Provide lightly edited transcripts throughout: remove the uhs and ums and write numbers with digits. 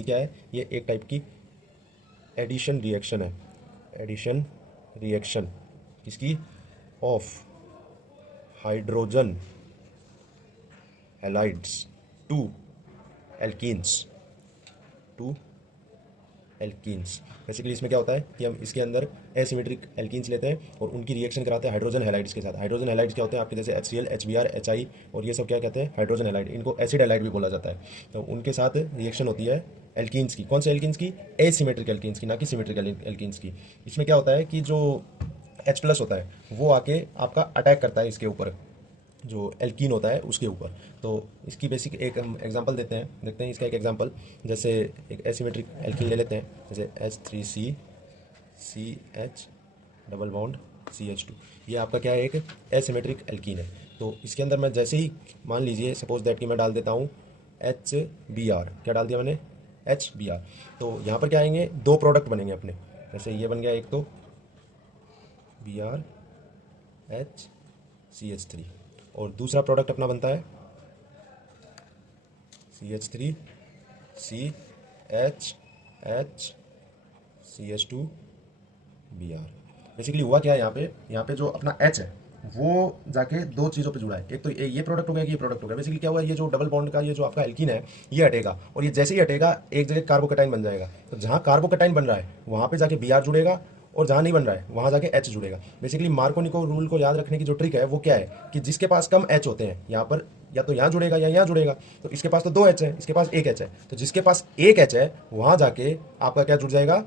ये क्या है, ये एक टाइप की एडिशन रिएक्शन है, एडिशन रिएक्शन किसकी, of hydrogen halides to alkenes, to alkenes. Basically इसमें क्या होता है कि हम इसके अंदर एसिमेट्रिक एल्कीन्स लेते हैं और उनकी रिएक्शन कराते हैं हाइड्रोजन हैलाइड्स के साथ। हाइड्रोजन हैलाइड्स क्या होते हैं आपके, जैसे HCl, HBr, HI और ये सब क्या कहते हैं, हाइड्रोजन हैलाइड। इनको एसिड हैलाइड भी बोला जाता है। तो उनके साथ रिएक्शन होती है एल्कीन्स की। कौन से एल्कीन्स की, एसिमेट्रिक एल्कीन्स की, ना कि सिमेट्रिक एल्कीन्स की। इसमें क्या होता है कि जो H+ होता है वो आके आपका अटैक करता है इसके ऊपर, जो एल्कीन होता है उसके ऊपर। तो इसकी बेसिक एक हम एग्जांपल देते हैं इसका एक एग्जांपल। जैसे एक एसिमेट्रिक एल्कीन ले लेते हैं, जैसे H3C CH double bond CH2। ये आपका क्या है, एक एसिमेट्रिक एल्कीन है। तो इसके अंदर मैं जैसे ही मान लीजिए सपोज दैट कि मैं डाल देता हूँ HBr, क्या डाल दिया मैंने, HBr। तो यहाँ पर क्या आएंगे, दो प्रोडक्ट बनेंगे अपने। जैसे ये बन गया एक तो Br HCH3 और दूसरा प्रोडक्ट अपना बनता है CH3 CH CH2 Br। Basically हुआ क्या है यहाँ पे जो अपना H है वो जाके दो चीज़ों पे जुड़ा है। एक तो ये प्रोडक्ट हो गया, ये प्रोडक्ट हो गया। बेसिकली क्या हुआ, ये जो डबल बॉन्ड का ये जो आपका एल्कीन है ये हटेगा, और ये जैसे ही हटेगा एक जगह कार्बोकेटाइन बन जाएगा। तो जहाँ कार्बोकेटाइन बन रहा है वहाँ पे जाके Br जुड़ेगा, और जहाँ नहीं बन रहा है वहाँ जाके H जुड़ेगा। बेसिकली मार्कोनिको रूल को याद रखने की जो ट्रिक है वो क्या है कि जिसके पास कम H होते हैं यहाँ पर या तो यहाँ जुड़ेगा या यहाँ जुड़ेगा। तो इसके पास तो 2 H है, इसके पास 1 H है। तो जिसके पास 1 H है वहाँ जाके आपका क्या जुड़ जाएगा,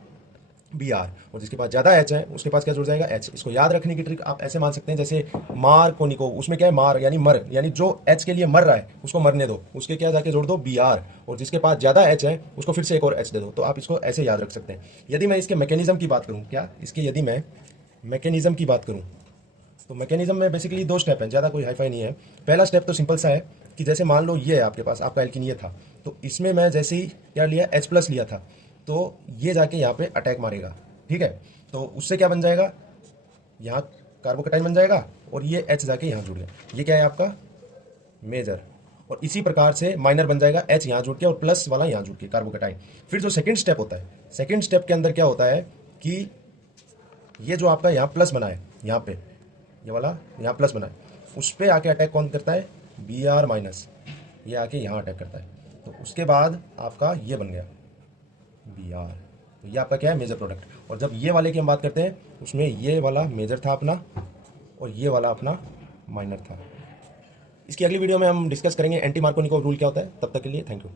Br। और जिसके पास ज़्यादा H है उसके पास क्या जुड़ जाएगा, H। इसको याद रखने की ट्रिक आप ऐसे मान सकते हैं, जैसे मार्कोनिको, उसमें क्या है, मार यानी मर, यानी जो H के लिए मर रहा है उसको मरने दो, उसके क्या जाके जोड़ दो Br। और जिसके पास ज़्यादा H है उसको फिर से एक और H दे दो। तो आप इसको ऐसे याद रख सकते हैं। यदि मैं इसके मैकेनिज्म की बात करूँ, क्या इसके यदि मैं मैकेनिज्म की बात करूँ, तो मैकेनिज्म में बेसिकली 2 स्टेप हैं, ज़्यादा कोई हाईफाई नहीं है। पहला स्टेप तो सिंपल सा है कि जैसे मान लो ये है आपके पास, आपका एल्कीन ये था, तो इसमें मैं जैसे ही क्या लिया, H+ लिया था, तो ये जाके यहाँ पे अटैक मारेगा, ठीक है। तो उससे क्या बन जाएगा, यहाँ कार्बोकेटाइन बन जाएगा और ये H जाके यहाँ जुड़ गया। ये क्या है आपका मेजर। और इसी प्रकार से माइनर बन जाएगा, H यहाँ जुड़ के और प्लस वाला यहाँ जुड़ के कार्बोकेटाइन। फिर जो सेकंड स्टेप होता है, सेकंड स्टेप के अंदर क्या होता है कि ये जो आपका यहाँ प्लस बना है, यहाँ पे ये वाला यहाँ प्लस बना है, उस पर आके अटैक कौन करता है, Br-, ये आके यहाँ अटैक करता है। तो उसके बाद आपका ये बन गया Br। तो ये आपका क्या है, मेजर प्रोडक्ट। और जब ये वाले की हम बात करते हैं उसमें ये वाला मेजर था अपना और ये वाला अपना माइनर था। इसकी अगली वीडियो में हम डिस्कस करेंगे एंटी मार्कोनिको रूल क्या होता है। तब तक के लिए थैंक यू।